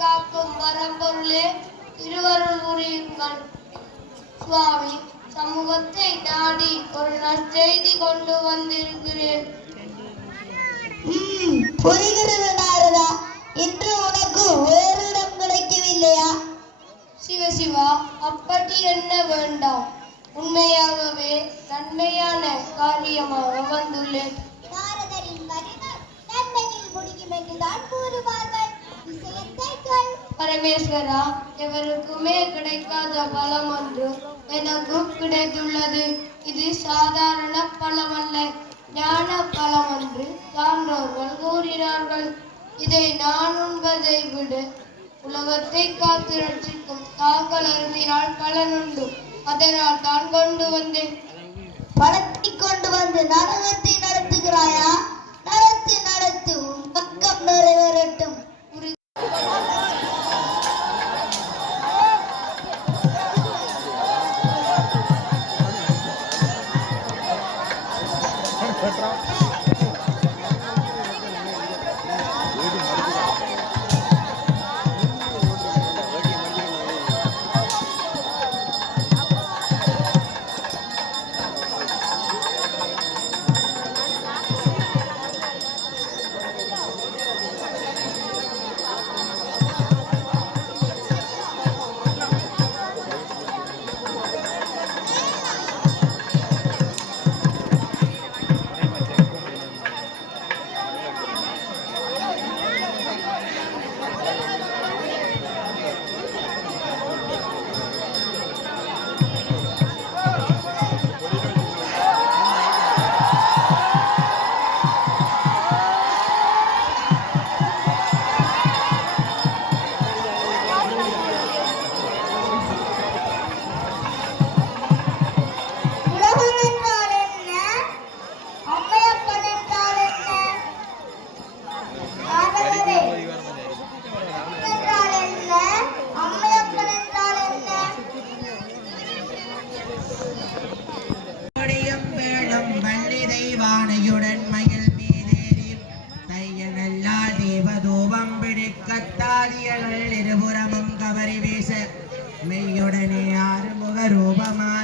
காக்கும் பரம்பொருளே திருவருள் புரியுங்கள் சுவாமி. சமூகத்தை நாடி ஒரு நற்செய்தி கொண்டு வந்திருக்கிறேன். புரிகிறது நாரதா. இன்று உனக்கு வேறு இடம் கிடைக்கவில்லையா? சிவசிவா, அப்படி என்ன வேண்டாம். உண்மையாகவே நன்மையான காரியமாக வந்துள்ளேன். நாரதரின் வருகை நன்மையில் முடியும் என்றுதான் கூறுவார்கள். பரமேஸ்வரா, எவருக்குமே கிடைக்காத பலம் ஒன்று எனக்கு கிடைத்துள்ளது. இது சாதாரண பலம் அல்ல, ஞான பலம் என்று சான்றோர்கள் கூறினார்கள். இதை நான் உண்பதை விட உலகத்தை காத்து ரட்சிக்கும் தாங்கள் அருந்தினால் பலனுண்டு. அதனால் தான் கொண்டு வந்தேன். பணத்தை கொண்டு வந்து நாடகத்தை நடத்துகிறாயா? நடத்து நடத்து, பக்கம் நிறைவேறட்டும். இருபுறமும் கவரி வீச மெய்யுடனே ஆறுமுக ரூபமாய்